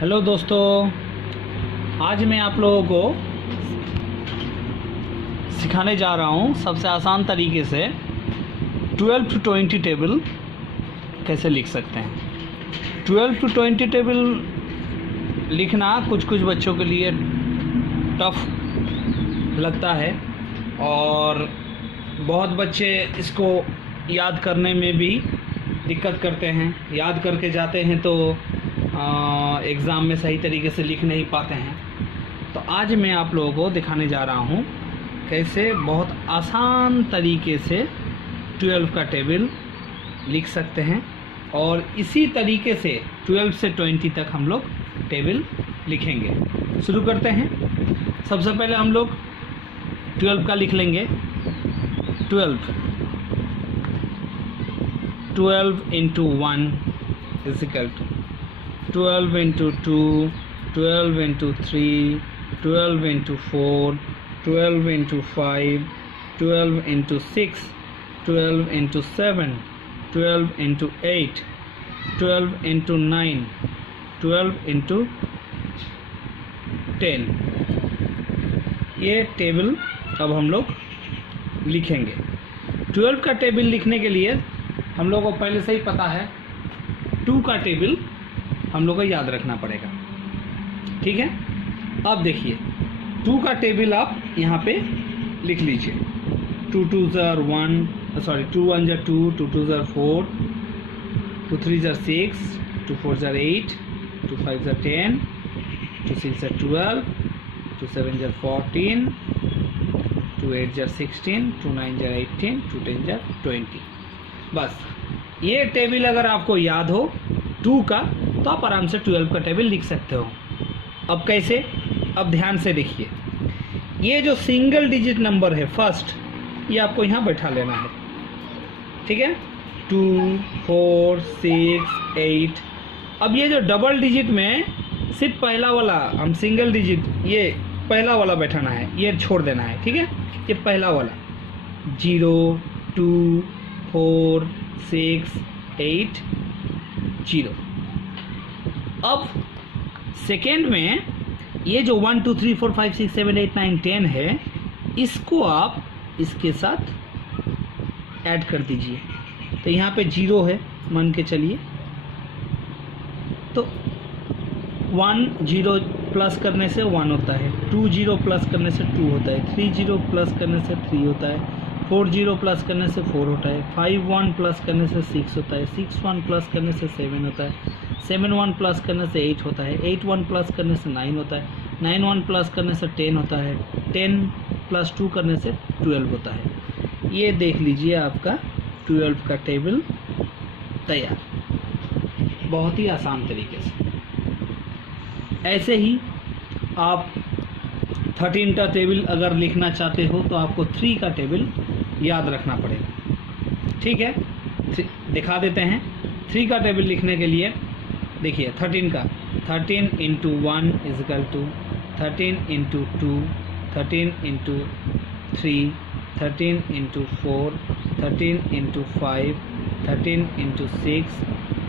Hello दोस्तों, आज मैं आप लोगों को सिखाने जा रहा हूँ सबसे आसान तरीके से 12 to 20 टेबल कैसे लिख सकते हैं। 12 to 20 टेबल लिखना कुछ बच्चों के लिए टफ लगता है और बहुत बच्चे इसको याद करने में भी दिक्कत करते हैं। याद करके जाते हैं तो एग्ज़ाम में सही तरीके से लिख नहीं पाते हैं। तो आज मैं आप लोगों को दिखाने जा रहा हूँ कैसे बहुत आसान तरीके से 12 का टेबल लिख सकते हैं और इसी तरीके से 12 से 20 तक हम लोग टेबल लिखेंगे। शुरू करते हैं। सबसे पहले हम लोग 12 का लिख लेंगे। 12 into 1 is equal to 12 into 2, 12 into 3, 12 into 4, 12 into 5, 12 into 6, 12 into 7, 12 into 8, 12 into 9, 12 into 10। ये टेबल अब हम लोग लिखेंगे। 12 का टेबल लिखने के लिए हम लोग को पहले से ही पता है 2 का टेबल हम लोग को याद रखना पड़ेगा। ठीक है, अब देखिए 2 का टेबल आप यहाँ पे लिख लीजिए। 2 2s are 1, 2 1s are 2, 2 2s are 4, 2 3s are 6, 2 4s are 8, 2 5s are 10, 2 6s are 12, 2 7s are 14, 2 8s are 16, 2 9s are 18, 2 10s are 20। बस ये टेबल अगर आपको याद हो 2 का तो आप आराम से 12 का टेबल लिख सकते हो। अब कैसे? अब ध्यान से देखिए, ये जो सिंगल डिजिट नंबर है फर्स्ट, ये आपको यहाँ बैठा लेना है। ठीक है, 2 4 6 8। अब ये जो डबल डिजिट में सिर्फ पहला वाला हम सिंगल डिजिट, ये पहला वाला बैठाना है, ये छोड़ देना है। ठीक है, ये पहला वाला 0 2 4 6 8 0। अब सेकेंड में ये जो 1 2 3 4 5 6 7 8 9 10 है, इसको आप इसके साथ ऐड कर दीजिए। तो यहाँ पे 0 है, मान के चलिए। तो 1 0 प्लस करने से 1 होता है, 2 0 प्लस करने से 2 होता है, 3 0 प्लस करने से 3 होता है, 4 0 प्लस करने से 4 होता है, 5 1 प्लस करने से 6 होता है, 6 1 प्लस करने से 7 होता है, 7 1 प्लस करने से 8 होता है, 8 1 प्लस करने से 9 होता है, 9 1 प्लस करने से 10 होता है, 10 प्लस 2 करने से 12 होता है। ये देख लीजिए आपका 12 का टेबल तैयार, बहुत ही आसान तरीके से। ऐसे ही आप 13 का टेबल अगर लिखना चाहते हो तो आपको 3 का टेबल याद रखना पड़ेगा। ठीक है, दिखा देते हैं। 3 का टेबल लिखने के लिए देखिए 13 का 13 into 1 is equal to 13 into 2, 13 into 3, 13 into 4, 13 into 5, 13 into 6,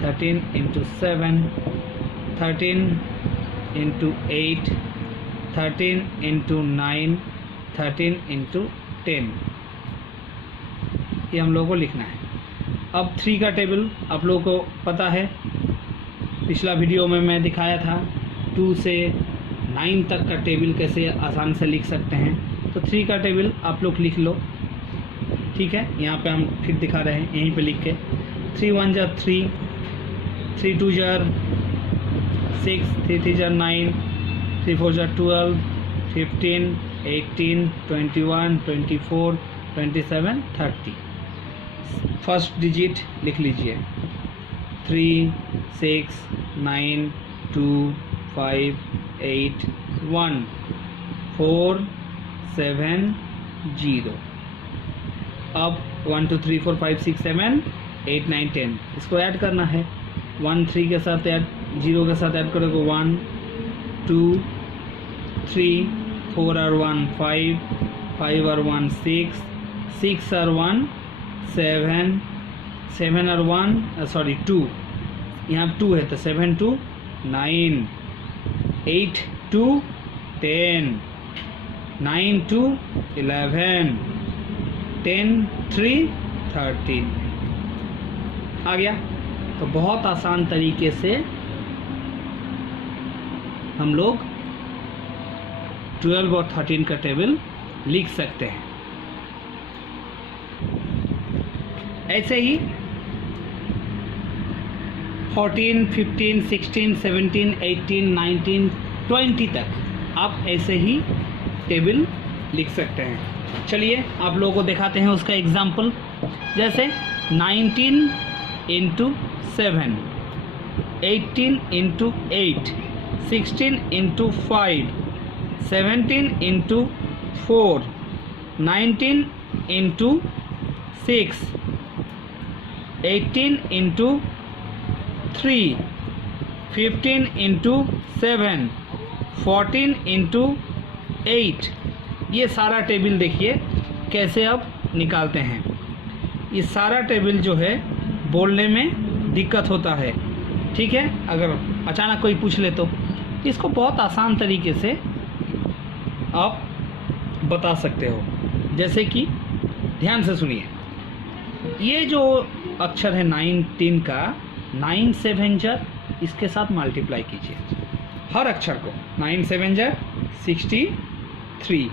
13 into 7, 13 into 8, 13 into 9, 13 into 10। ये हम लोगों को लिखना है। अब 3 का टेबल आप लोगों को पता है, पिछला वीडियो में मैं दिखाया था 2 से 9 तक का टेबल कैसे आसान से लिख सकते हैं। तो 3 का टेबल आप लोग लिख लो। ठीक है, यहाँ पे हम फिर दिखा रहे हैं, यहीं पे लिख के 3 1 are 3, 3 2 are 6, 3 3 are 9, 3 4 are 12, 15 18 21 24 27 30। First digit लिख लीजिए 3 6 9 2 5 8 1 4 7 0। अब 1 2 3 4 5 6 7 8 9 10 इसको ऐड करना है। 1 3 के साथ ऐड, 0 के साथ ऐड करोगे 1 2 3 4 और 1 5, 5 और 1 6, 6 और 1 7, 7 और 1 2, यहाँ 2 है तो 7 2 9, 8 2 10, 9 2 11, 10 3 13 आ गया। तो बहुत आसान तरीके से हम लोग 12 और 13 का टेबल लिख सकते हैं। ऐसे ही 14, 15, 16, 17, 18, 19, 20 तक आप ऐसे ही टेबल लिख सकते हैं। चलिए आप लोगों को दिखाते हैं उसका एग्जाम्पल। जैसे 19 into 7, 18 into 8, 16 into 5, 17 into 4, 19 into 6, 18 into 3, 15 into 7, 14 into 8। ये सारा टेबल देखिए कैसे अब निकालते हैं। ये सारा टेबल जो है बोलने में दिक्कत होता है, ठीक है। अगर अचानक कोई पूछ ले तो इसको बहुत आसान तरीके से आप बता सकते हो। जैसे कि ध्यान से सुनिए, ये जो अक्षर है 19 का 9 7 जार इसके साथ मल्टीप्लाई कीजिए हर अक्षर को। 9 7 जार 63,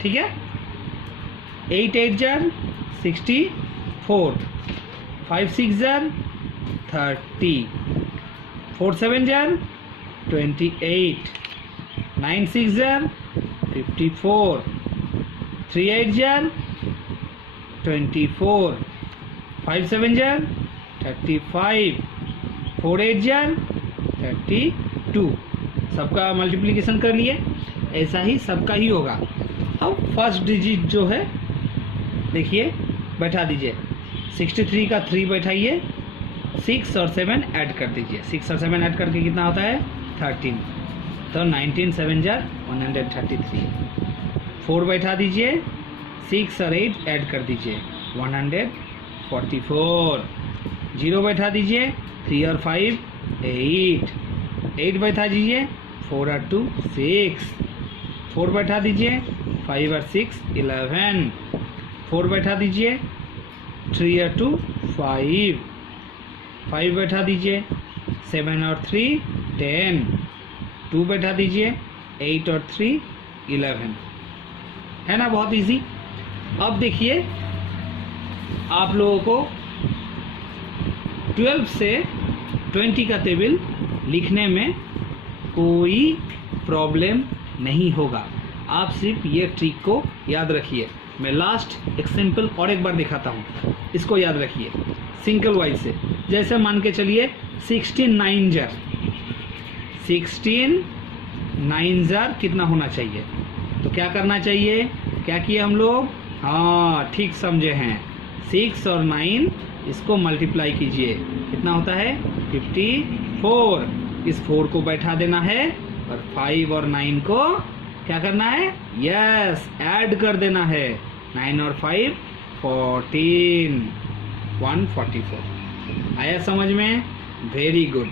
ठीक है। 8 8 jar 64, 5 6 jar 30, 4 7 jar 28, 9 6 jar 54, 3 8 jar 24, 5 7 jar 35, 4 8 jar 32। सबका मल्टीप्लिकेशन कर लिए, ऐसा ही सबका ही होगा। अब फर्स्ट डिजिट जो है देखिए बैठा दीजिए। 63 का 3 बैठाइए, 6 और 7 ऐड कर दीजिए। 6 और 7 ऐड करके कितना होता है 13। तो 19 7 जार 133। 4 बैठा दीजिए, 6 और 8 ऐड कर दीजिए 144। 0 बैठा दीजिए, 3 और 5 8। 8 बैठा दीजिए, 4 और 2 6। 4 बैठा दीजिए, 5 और 6 11। 4 बैठा दीजिए, 3 और 2 5। 5 बैठा दीजिए, 7 और 3 10। 2 बैठा दीजिए, 8 और 3 11। है ना, बहुत इजी। अब देखिए आप लोगों को 12 से 20 का टेबल लिखने में कोई प्रॉब्लम नहीं होगा। आप सिर्फ ये ट्रिक को याद रखिए। मैं लास्ट एक सिंपल और एक बार दिखाता हूँ, इसको याद रखिए सिंगल वाइज से। जैसे मान के चलिए 16 9 जार, 16 9 जार कितना होना चाहिए? तो क्या करना चाहिए? क्या किए हम लोग? हाँ ठीक समझे हैं, 6 और 9 इसको मल्टीप्लाई कीजिए, कितना होता है 54। इस 4 को बैठा देना है और 5 और 9 को क्या करना है? यस ऐड कर देना है। 9 और 5 14, 144। आया समझ में? Very good.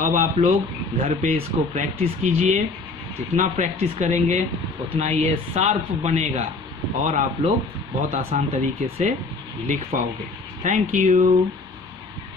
अब आप लोग घर पे इसको प्रैक्टिस कीजिए। जितना प्रैक्टिस करेंगे उतना ये शार्प बनेगा और आप लोग बहुत आसान तरीके से लिख पाओगे। Thank you.